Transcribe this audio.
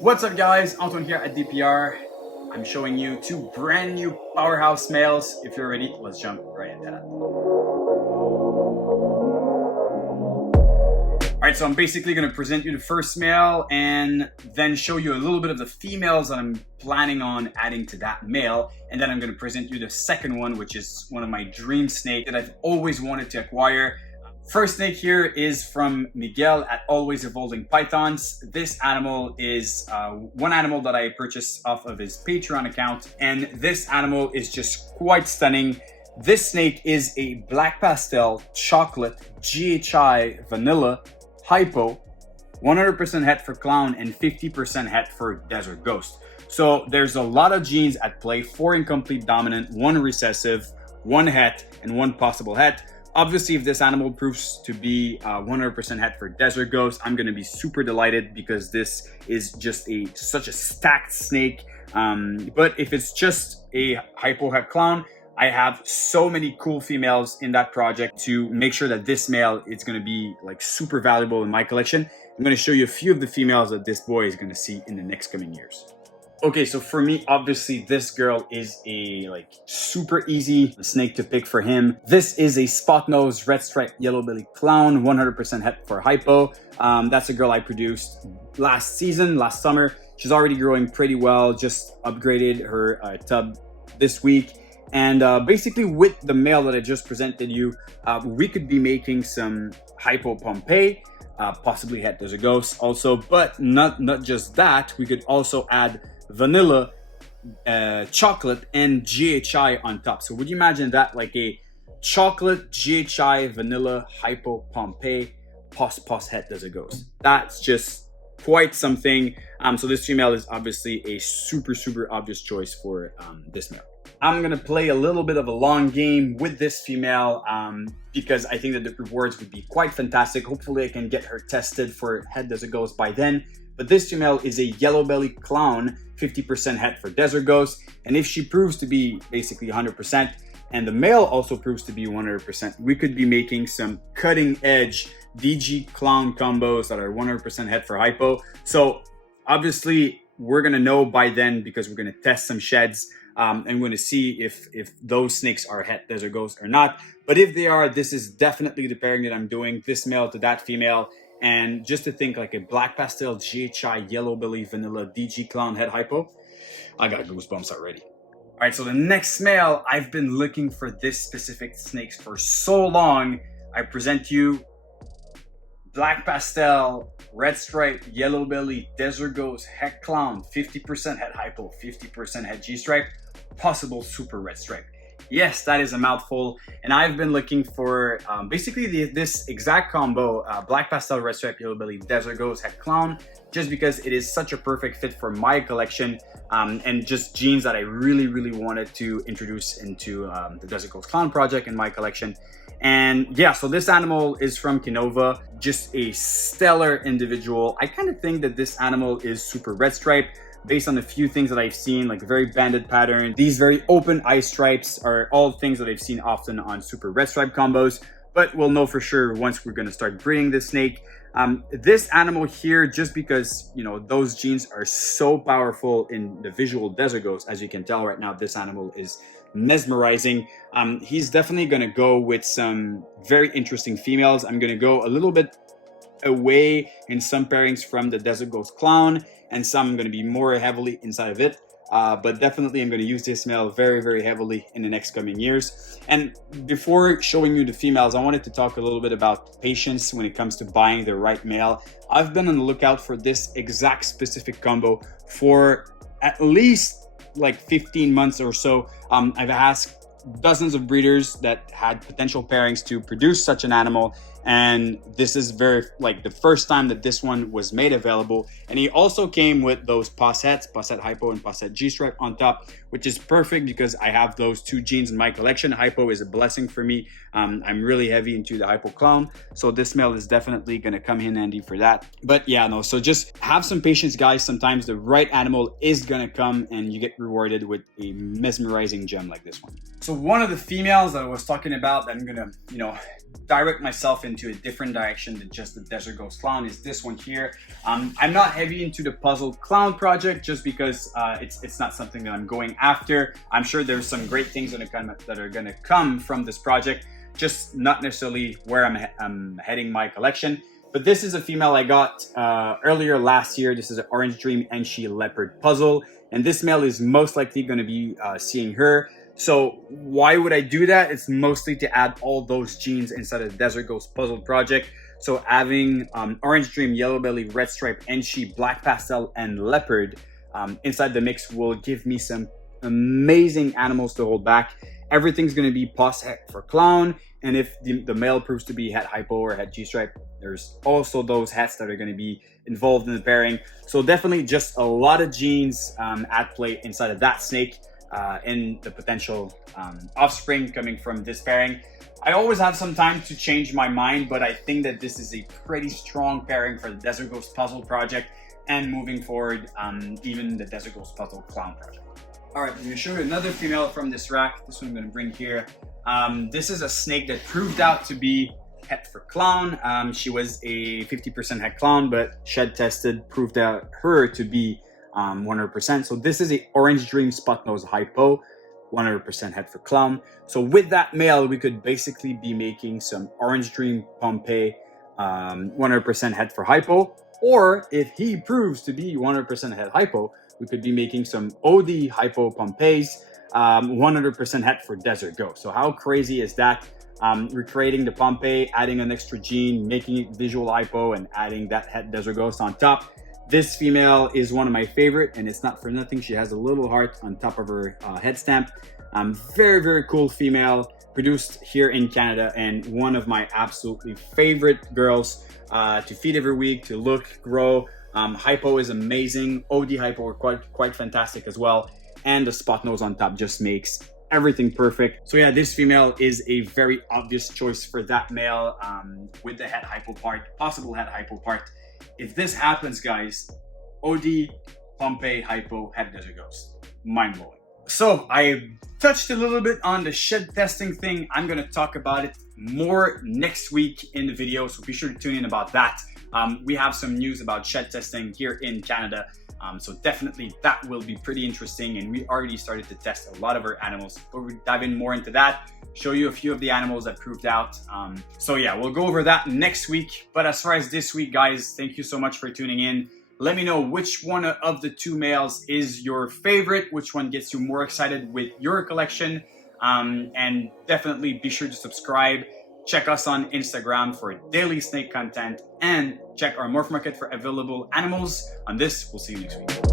What's up guys, Anton here at DPR. I'm showing you two brand new Powerhouse males. If you're ready, let's jump right into that. Alright, so I'm basically going to present you the first male and then show you a little bit of the females that I'm planning on adding to that male. And then I'm going to present you the second one, which is one of my dream snakes that I've always wanted to acquire. First snake here is from Miguel at Always Evolving Pythons. This animal is one animal that I purchased off of his Patreon account, and this animal is just quite stunning. This snake is a black pastel chocolate GHI vanilla hypo, 100% het for clown and 50% het for desert ghost. So there's a lot of genes at play: 4 incomplete dominant, 1 recessive, 1 het, and 1 possible het. Obviously, if this animal proves to be 100% het for desert ghost, I'm going to be super delighted because this is just such a stacked snake. But if it's just a hypo het clown, I have so many cool females in that project to make sure that this male is going to be like super valuable in my collection. I'm going to show you a few of the females that this boy is going to see in the next coming years. Okay, so for me, obviously, this girl is a super easy snake to pick for him. This is a spot nose red stripe yellow belly clown, 100% het for hypo. That's a girl I produced last summer. She's already growing pretty well. Just upgraded her tub this week. And basically with the male that I just presented you, we could be making some hypo Pompeii, possibly het desert ghost also, but not just that. We could also add vanilla, chocolate, and GHI on top. So would you imagine that, like a chocolate GHI vanilla hypo Pompeii pos het desert ghost? That's just quite something. So this female is obviously a super obvious choice for this male. I'm gonna play a little bit of a long game with this female because I think that the rewards would be quite fantastic. Hopefully I can get her tested for het desert ghost by then. But this female is a yellow belly clown, 50% het for desert ghost. And if she proves to be basically 100%, and the male also proves to be 100%, we could be making some cutting edge DG clown combos that are 100% het for hypo. So obviously we're gonna know by then because we're gonna test some sheds. And we're going to see if those snakes are het desert ghost or not. But if they are, this is definitely the pairing that I'm doing. This male to that female. And just to think, like a black pastel GHI yellow belly vanilla DG clown het hypo, I got goosebumps already. All right, so the next male, I've been looking for this specific snakes for so long. I present you black pastel, red stripe, yellow belly, desert ghost, het clown, 50% het hypo, 50% het G-stripe, possible super red stripe. Yes, that is a mouthful. And I've been looking for basically this exact combo, black pastel, red stripe, yellow belly, desert ghost, het clown, just because it is such a perfect fit for my collection and just genes that I really wanted to introduce into the desert ghost clown project in my collection. And yeah, so this animal is from Kinova, just a stellar individual. I kind of think that this animal is super red stripe based on a few things that I've seen, like very banded pattern. These very open eye stripes are all things that I've seen often on super red stripe combos, but we'll know for sure once we're going to start breeding this snake. This animal here, just because, you know, those genes are so powerful in the visual desert ghost, as you can tell right now, this animal is mesmerizing. He's definitely going to go with some very interesting females. I'm going to go a little bit away in some pairings from the desert ghost clown, and some I'm going to be more heavily inside of it. But definitely I'm going to use this male very heavily in the next coming years. And before showing you the females, I wanted to talk a little bit about patience when it comes to buying the right male. I've been on the lookout for this exact specific combo for at least like 15 months or so. I've asked dozens of breeders that had potential pairings to produce such an animal, and this is the first time that this one was made available. And he also came with those pos het hypo and pos het G-stripe on top, which is perfect because I have those two genes in my collection. Hypo is a blessing for me. I'm really heavy into the hypo clown, so this male is definitely going to come in handy for that. But yeah, no, so just have some patience, guys. Sometimes the right animal is going to come and you get rewarded with a mesmerizing gem like this one. So one of the females that I was talking about that I'm going to, direct myself into a different direction than just the Desert Ghost Clown is this one here. I'm not heavy into the Puzzle Clown project just because it's not something that I'm going after. I'm sure there's some great things that are gonna come from this project, just not necessarily where I'm heading my collection. But this is a female I got earlier last year. This is an Orange Dream Enshi Leopard puzzle, and this male is most likely going to be seeing her. So why would I do that? It's mostly to add all those genes inside of the Desert Ghost puzzle project. So having Orange Dream, Yellow Belly, Red Stripe, Enshi, Black Pastel, and Leopard inside the mix will give me some amazing animals to hold back. Everything's going to be pos het for clown, and if the male proves to be het hypo or het G-stripe, there's also those hets that are going to be involved in the pairing. So definitely just a lot of genes at play inside of that snake and the potential offspring coming from this pairing. I always have some time to change my mind, but I think that this is a pretty strong pairing for the Desert Ghost Puzzle project, and moving forward, even the Desert Ghost Puzzle Clown project. All right, I'm going to show you another female from this rack. This one I'm going to bring here. This is a snake that proved out to be het for clown. She was a 50% het clown, but shed tested proved out her to be 100%. So this is a Orange Dream Spot Nose Hypo, 100% het for clown. So with that male, we could basically be making some Orange Dream Pompeii 100% het for hypo, or if he proves to be 100% het hypo, we could be making some OD Hypo Pompeii's 100% het for Desert Ghost. So how crazy is that? Recreating the Pompeii, adding an extra gene, making it visual hypo, and adding that het Desert Ghost on top. This female is one of my favorite, and it's not for nothing. She has a little heart on top of her head stamp. Very, very cool female, produced here in Canada, and one of my absolutely favorite girls to feed every week, to look, grow. Hypo is amazing. OD Hypo are quite fantastic as well. And the spot nose on top just makes everything perfect. So yeah, this female is a very obvious choice for that male with the het hypo part, possible het hypo part. If this happens, guys, OD, Pompeii, Hypo, het Desert Ghost. Mind-blowing. So I touched a little bit on the shed testing thing. I'm going to talk about it more next week in the video, so be sure to tune in about that. We have some news about shed testing here in Canada. So definitely that will be pretty interesting, and we already started to test a lot of our animals, but we'll dive in more into that, show you a few of the animals that proved out. So yeah, we'll go over that next week. But as far as this week, guys, thank you so much for tuning in. Let me know which one of the two males is your favorite, which one gets you more excited with your collection, and definitely be sure to subscribe. Check us on Instagram for daily snake content, and check our Morph Market for available animals. On this, we'll see you next week.